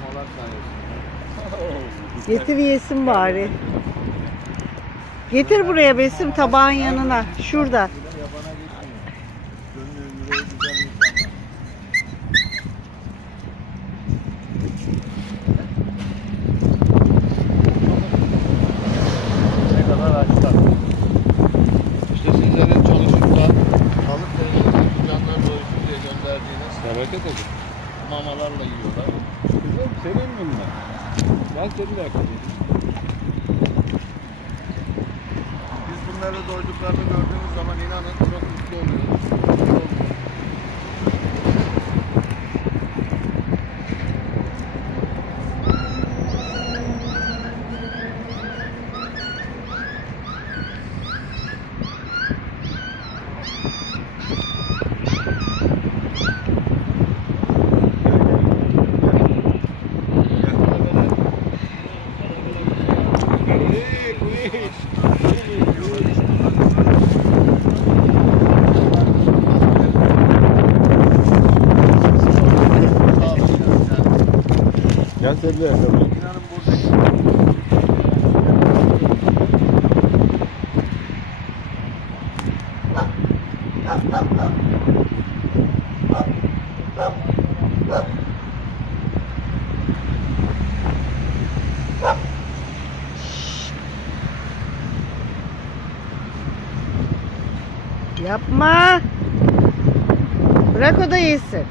mamalar sayesinde. Getir yesin bari. Getir buraya Besim tabağın yanına. Şurada. Yabana gitmiyor. Gönlü yüreği güzel insanlar. Ne kadar açlar. İşte sizlerin çalışıp da balıkla ilgili canlar doysun diye gönderdiğiniz Bereket olsun. mamalarla yiyorlar. Kızım senin bunlar. Ben seninle yakalayayım. Biz bunları doyduklarını gördüğümüz zaman inanın çok mutlu oluyoruz. Gel seninle yakalayayım. İnanın buradaki Yapma. Bırak o da yesin.